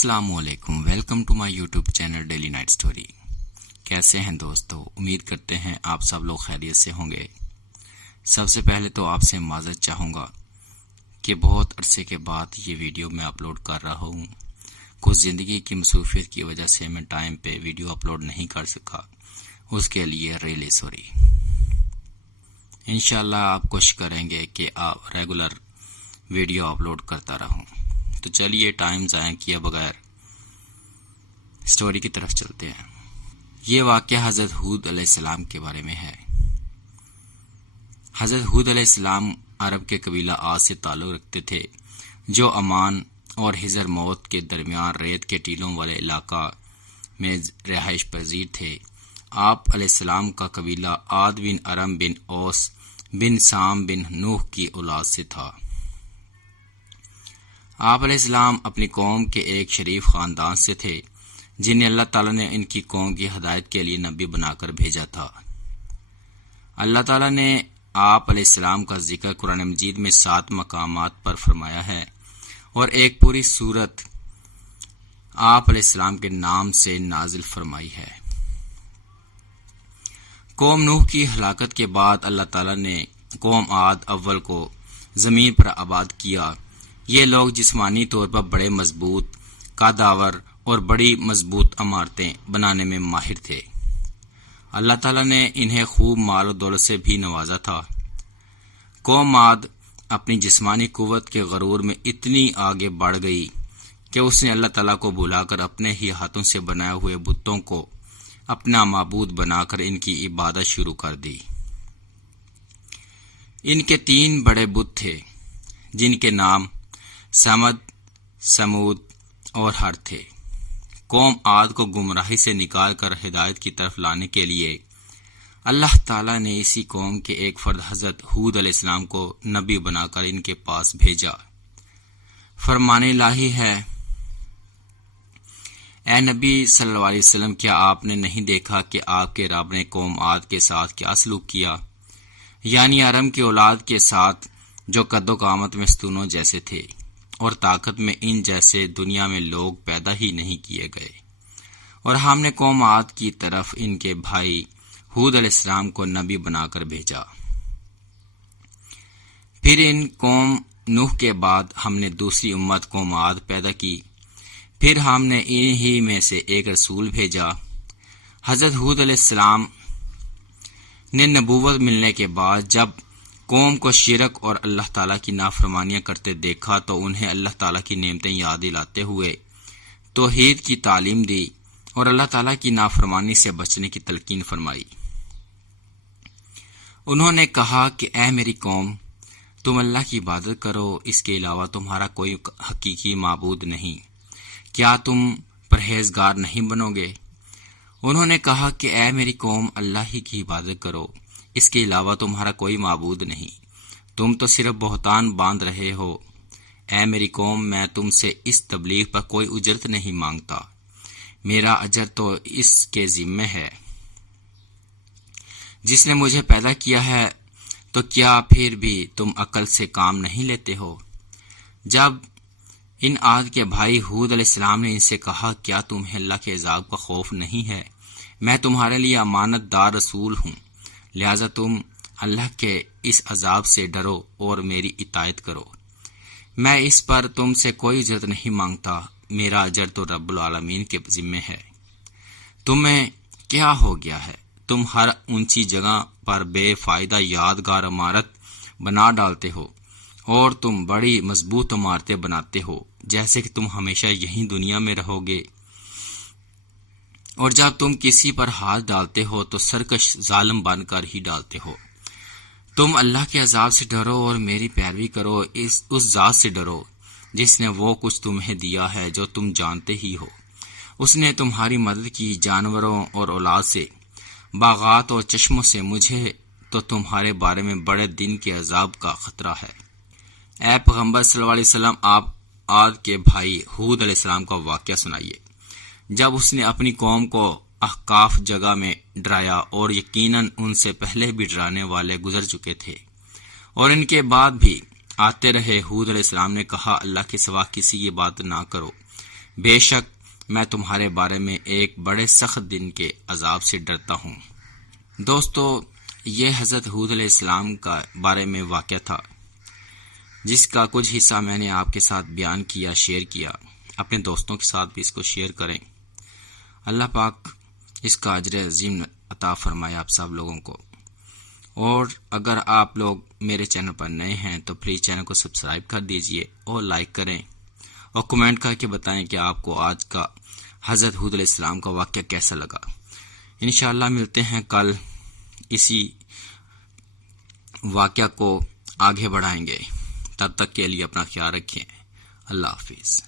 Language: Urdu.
السلام علیکم، welcome to my YouTube channel daily night story. کیسے ہیں دوستو؟ امید کرتے ہیں آپ سب لوگ خیریت سے ہوں گے۔ سب سے پہلے تو آپ سے معذرت چاہوں گا کہ بہت عرصے کے بعد یہ ویڈیو میں اپلوڈ کر رہا ہوں۔ کچھ زندگی کی مصروفیت کی وجہ سے میں ٹائم پہ ویڈیو اپلوڈ نہیں کر سکا، اس کے لیے ریئلی سوری۔ انشاءاللہ آپ کوشش کریں گے کہ آپ ریگولر ویڈیو اپلوڈ کرتا رہوں۔ تو چلیے ٹائم ضائع کیا بغیر سٹوری کی طرف چلتے ہیں۔ یہ واقعہ حضرت ہود علیہ السلام کے بارے میں ہے۔ حضرت ہود علیہ السلام عرب کے قبیلہ عاد سے تعلق رکھتے تھے، جو عمان اور حضر موت کے درمیان ریت کے ٹیلوں والے علاقہ میں رہائش پذیر تھے۔ آپ علیہ السلام کا قبیلہ عاد بن ارم بن اوس بن سام بن نوح کی اولاد سے تھا۔ آپ علیہ السلام اپنی قوم کے ایک شریف خاندان سے تھے، جنہیں اللہ تعالیٰ نے ان کی قوم کی ہدایت کے لیے نبی بنا کر بھیجا تھا۔ اللہ تعالیٰ نے آپ علیہ السلام کا ذکر قرآن مجید میں 7 مقامات پر فرمایا ہے، اور ایک پوری سورت آپ علیہ السلام کے نام سے نازل فرمائی ہے۔ قوم نوح کی ہلاکت کے بعد اللہ تعالیٰ نے قوم عاد اول کو زمین پر آباد کیا۔ یہ لوگ جسمانی طور پر بڑے مضبوط، قدآور اور بڑی مضبوط عمارتیں بنانے میں ماہر تھے۔ اللہ تعالیٰ نے انہیں خوب مال و دولت سے بھی نوازا تھا۔ قوم عاد اپنی جسمانی قوت کے غرور میں اتنی آگے بڑھ گئی کہ اس نے اللہ تعالیٰ کو بھلا کر اپنے ہی ہاتھوں سے بنائے ہوئے بتوں کو اپنا معبود بنا کر ان کی عبادت شروع کر دی۔ ان کے 3 بڑے بت تھے، جن کے نام سمد، سمود اور ہر تھے۔ قوم عاد کو گمراہی سے نکال کر ہدایت کی طرف لانے کے لیے اللہ تعالیٰ نے اسی قوم کے ایک فرد حضرت ہود علیہ السلام کو نبی بنا کر ان کے پاس بھیجا۔ فرمان الہی ہے، اے نبی صلی اللہ علیہ وسلم، کیا آپ نے نہیں دیکھا کہ آپ کے رب نے قوم عاد کے ساتھ کیا سلوک کیا، یعنی ارم کی اولاد کے ساتھ، جو قد و قامت میں ستونوں جیسے تھے، اور طاقت میں ان جیسے دنیا میں لوگ پیدا ہی نہیں کیے گئے۔ اور ہم نے قوم عاد کی طرف ان کے بھائی ہود علیہ السلام کو نبی بنا کر بھیجا۔ پھر ان قوم نوح کے بعد ہم نے دوسری امت قوم عاد پیدا کی۔ پھر ہم نے انہی میں سے ایک رسول بھیجا۔ حضرت ہود علیہ السلام نے نبوت ملنے کے بعد جب قوم کو شرک اور اللہ تعالیٰ کی نافرمانیاں کرتے دیکھا تو انہیں اللہ تعالیٰ کی نعمتیں یاد دلاتے ہوئے توحید کی تعلیم دی اور اللہ تعالیٰ کی نافرمانی سے بچنے کی تلقین فرمائی۔ انہوں نے کہا کہ اے میری قوم، تم اللہ کی عبادت کرو، اس کے علاوہ تمہارا کوئی حقیقی معبود نہیں۔ کیا تم پرہیزگار نہیں بنو گے؟ انہوں نے کہا کہ اے میری قوم، اللہ ہی کی عبادت کرو، اس کے علاوہ تمہارا کوئی معبود نہیں، تم تو صرف بہتان باندھ رہے ہو۔ اے میری قوم، میں تم سے اس تبلیغ پر کوئی اجرت نہیں مانگتا، میرا اجر تو اس کے ذمہ ہے جس نے مجھے پیدا کیا ہے۔ تو کیا پھر بھی تم عقل سے کام نہیں لیتے ہو؟ جب ان عاد کے بھائی ہود علیہ السلام نے ان سے کہا، کیا تمہیں اللہ کے عذاب کا خوف نہیں ہے؟ میں تمہارے لیے امانت دار رسول ہوں، لہذا تم اللہ کے اس عذاب سے ڈرو اور میری اطاعت کرو۔ میں اس پر تم سے کوئی اجرت نہیں مانگتا، میرا اجر تو رب العالمین کے ذمہ ہے۔ تمہیں کیا ہو گیا ہے؟ تم ہر اونچی جگہ پر بے فائدہ یادگار عمارت بنا ڈالتے ہو، اور تم بڑی مضبوط عمارتیں بناتے ہو جیسے کہ تم ہمیشہ یہیں دنیا میں رہو گے، اور جب تم کسی پر ہاتھ ڈالتے ہو تو سرکش ظالم بن کر ہی ڈالتے ہو۔ تم اللہ کے عذاب سے ڈرو اور میری پیروی کرو، اس ذات سے ڈرو جس نے وہ کچھ تمہیں دیا ہے جو تم جانتے ہی ہو۔ اس نے تمہاری مدد کی جانوروں اور اولاد سے، باغات اور چشموں سے، مجھے تو تمہارے بارے میں بڑے دن کے عذاب کا خطرہ ہے۔ اے پیغمبر صلی اللہ علیہ وسلم، آپ عاد کے بھائی ہود علیہ السلام کا واقعہ سنائیے، جب اس نے اپنی قوم کو احقاف جگہ میں ڈرایا، اور یقیناً ان سے پہلے بھی ڈرانے والے گزر چکے تھے اور ان کے بعد بھی آتے رہے۔ ہود علیہ السلام نے کہا، اللہ کے سوا کسی کی عبادت نہ کرو، بے شک میں تمہارے بارے میں ایک بڑے سخت دن کے عذاب سے ڈرتا ہوں۔ دوستو، یہ حضرت ہود علیہ السلام کا بارے میں واقعہ تھا، جس کا کچھ حصہ میں نے آپ کے ساتھ بیان کیا، شیئر کیا۔ اپنے دوستوں کے ساتھ بھی اس کو شیئر کریں۔ اللہ پاک اس کا اجر عظیم عطا فرمائے آپ سب لوگوں کو۔ اور اگر آپ لوگ میرے چینل پر نئے ہیں تو پلیز چینل کو سبسکرائب کر دیجئے اور لائک کریں، اور کمنٹ کر کے بتائیں کہ آپ کو آج کا حضرت ہود علیہ السلام کا واقعہ کیسا لگا۔ انشاءاللہ ملتے ہیں کل، اسی واقعہ کو آگے بڑھائیں گے۔ تب تک کے لیے اپنا خیال رکھیں۔ اللہ حافظ۔